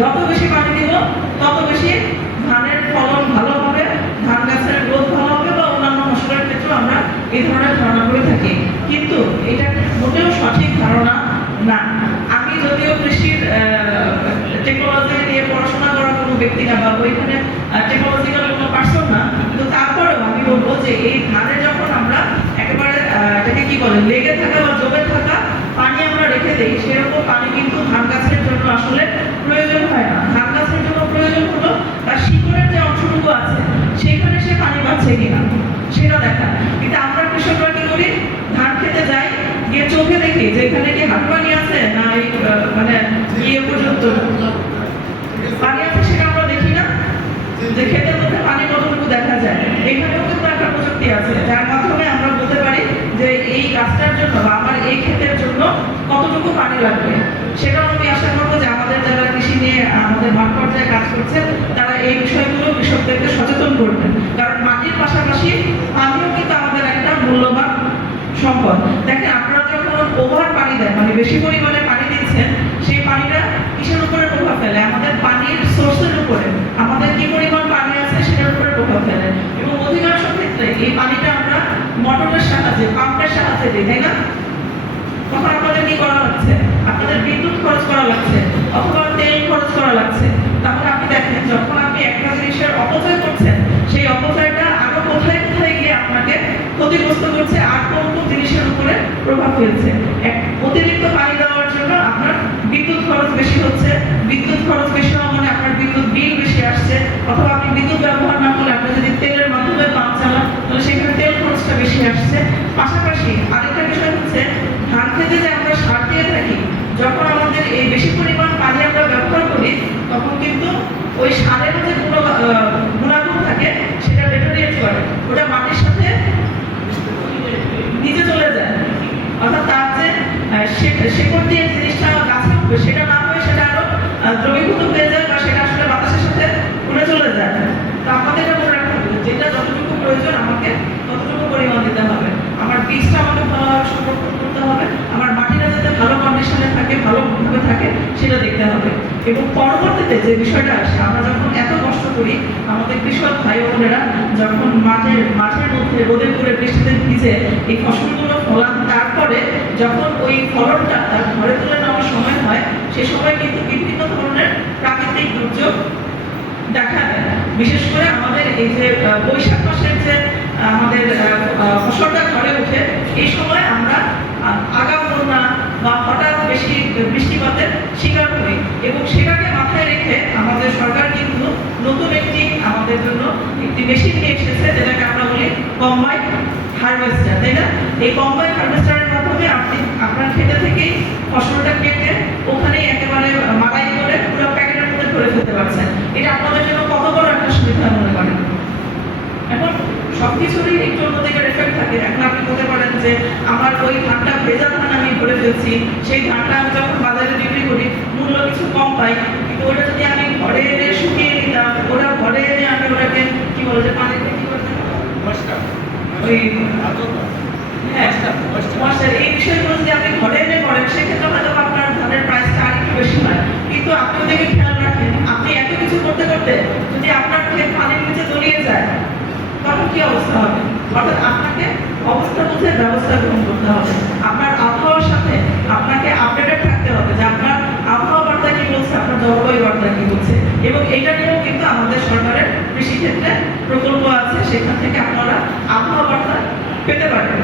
যত বেশি পানি দিব তত বেশি ধানের ফলন ভালো হবে, ধান গাছের গ্রোথ ভালো হবে বা অন্যান্য ফসলের ক্ষেত্রেও আমরা এই ধরনের ধারণা করে থাকি। কিন্তু এটা মোটেও সঠিক ধারণা না। আমি যদিও কৃষির টেকনোলজি নিয়ে পড়াশোনা করা কোনো ব্যক্তি না বা ওইখানে টেকনোলজিক্যাল কোনো পার্সন না, কিন্তু তারপরেও আমি বলবো যে এই ধানে যখন আমরা একেবারে এটাকে কি বলে লেগে থাকা বা জমে থাকা পানি আমরা রেখে দিই, সেরকম পানি কিন্তু ধান গাছের জন্য আসলে প্রয়োজন হয় না। ধান গাছের জন্য প্রয়োজন হলো তার শিকড়ের যে অংশটুকু আছে সেখানে সে পানি পাচ্ছে কিনা সেটা দেখা। কিন্তু আমরা কৃষকরা কি করি, ধান খেতে যাই, গিয়ে চোখে দেখি যে এখানে কি হাত পানি আছে না এই মানে ইয়ে পর্যন্ত পানি আছে, সেটা আমরা দেখি না। যে ক্ষেতের মধ্যে পানি কতটুকু দেখা যায়, এখানেও কিন্তু একটা প্রযুক্তি আছে যার মাধ্যমে আমরা বলতে পারি যে এই গাছটার জন্য বা আমার এই ক্ষেতের জন্য কতটুকু পানি লাগবে। সেটাও আমি আশা করবো যে আমাদের যারা কৃষি নিয়ে আমাদের মাঠ পর্যায়ে কাজ করছেন তারা এই বিষয়গুলো কৃষকদেরকে সচেতন করবেন। কারণ মাটির পাশাপাশি পানিও কিন্তু আমাদের একটা মূল্যবান সম্পদ। দেখেন আপনারা যখন ওভার পানি দেন, মানে বেশি পরিমাণে পানি দিচ্ছেন, সেই পানিটা কিসের উপরে প্রভাব ফেলে? আমাদের পানির সোর্সের উপরে, আমাদের কি পরিমাণ পানি আছে সেটার উপরে প্রভাব ফেলে। এবং অধিকাংশ ক্ষেত্রে এই পানিটা আমরা মোটরের সাহায্যে, পাম্পের সাহায্যে দিই, তাই না? তখন আপনাদের কি করা হচ্ছে? আপনাদের বিদ্যুৎ খরচ করা লাগছে অথবা তেল খরচ করা লাগছে। তাহলে আপনি দেখেন যখন আপনি একটা জিনিসের অপচয় করছেন, সেই অপচয়টা আরো কোথায় কোথায় গিয়ে আপনাকে ক্ষতিগ্রস্ত করছে, আর কোন কোন জিনিসের উপরে প্রভাব ফেলছে। অতিরিক্ত পানি দেওয়ার জন্য আপনার বিদ্যুৎ খরচ বেশি হচ্ছে, বিদ্যুৎ খরচ বেশি হওয়া মানে আপনার বিদ্যুৎ বিল বেশি আসছে, অথবা আপনি বিদ্যুৎ ব্যবহার না করলে আপনি যদি তেলের মাধ্যমে পাম্প চালান তাহলে সেখানে তেল খরচটা বেশি আসছে। পাশাপাশি আরেকটা বিষয় হচ্ছে ধান খেতে যে আমরা সার দিয়ে থাকি, যখন আমাদের এই বেশি পরিমাণ পানি আমরা ব্যবহার করি তখন কিন্তু ওই সারের যে গুণাগুণ থাকে সেটা ডেটোরিয়েট করে, ওটা মাটির সাথে নিচে চলে যায়। অর্থাৎ তার যে শেকড় দিয়ে জিনিসটা গাছে উঠবে সেটা না হয়ে সেটা আরো দ্রবীভূত হয়ে যায় বা সেটা আসলে বাতাসের সাথে উড়ে চলে যায়। তো আমাদের এটা মনে রাখতে হবে যেটা যতটুকু প্রয়োজন আমাকে ততটুকু পরিমাণ দিতে হবে। আমার বীজটা আমাকে ভালোভাবে সংরক্ষণ করতে হবে, আমার মাটিটা যাতে ভালো কন্ডিশনে থাকে, ভালোভাবে থাকে সেটা দেখতে হবে। এবং পরবর্তীতে যে বিষয়টা আসে, আমরা যখন এত কষ্ট করি, আমাদের কৃষক ভাই বোনেরা যখন মাঠের মধ্যে রোদে পুড়ে বৃষ্টিতে ভিজে এই ফসলগুলো ফলান, তারপরে যখন ওই ফলনটা তার ঘরে তুলে নেওয়ার সময় হয়, সে সময় কিন্তু বিভিন্ন ধরনের প্রাকৃতিক দুর্যোগ দেখা দেয়। বিশেষ করে আমাদের এই যে বৈশাখ মাসের যে আমাদের ফসলটা ঘরে ওঠে, এই সময় আমরা আগাম বন্যা বা হঠাৎ বেশি বৃষ্টিপাতের শিকার হই। এবং সেটাকে মাথায় রেখে আমাদের সরকার কিন্তু নতুন আমাদের জন্য একটি মেশিন নিয়ে এসেছে যেটাকে আমরা বলি কম্বাইন্ড হারভেস্টার, তাই না? এই কম্বাইন্ড হারভেস্টারের মাধ্যমে আপনি আপনার ক্ষেতে থেকেই ফসলটা কেটে ওখানেই একেবারে মাড়াই করে পুরো প্যাকেটের মধ্যে ভরে ফেলতে পারছেন। এটা আপনাদের জন্য কত বড় একটা সুবিধা মনে করেন? এখন সবকিছুরই একটু অন্যদিকে এফেক্ট থাকে। এখন আপনি বলতে পারেন যে আমার ওই ধানটা ভেজা ধান আমি ভরে ফেলছি, সেই ধানটা আমি যখন বাজারে বিক্রি করি মূল্য কিছু কম পাই, কিন্তু ওটা যদি আমি ঘরে এনে শুকিয়ে নিতাম, ওরা ঘরে এনে আমি ওটাকে কি বলে যে পানিতে কি করতে ওই এই বিষয়গুলো যদি আপনি ঘরে এনে করেন সেক্ষেত্রে হয়তো আপনার ধানের প্রাইসটা আর একটু বেশি হয়। কিন্তু আপনি ওদেরকে খেয়াল রাখেন, আপনি এত কিছু করতে করতে যদি আপনার ক্ষেত পানির নিচে তলিয়ে যায় তখন কি অবস্থা হবে? অর্থাৎ আপনাকে অবস্থা বুঝে ব্যবস্থা গ্রহণ করতে হবে। আপনার আবহাওয়ার সাথে আপনাকে আপডেটেড থাকতে হবে যে আপনার আবহাওয়া বার্তা কি বলছে, আপনার জলবায়ু বার্তা কি বলছে। এবং এটা নিয়েও কিন্তু আমাদের সরকারের কৃষি ক্ষেত্রে প্রকল্প আছে, সেখান থেকে আপনারা আবহাওয়া বার্তা পেতে পারেন।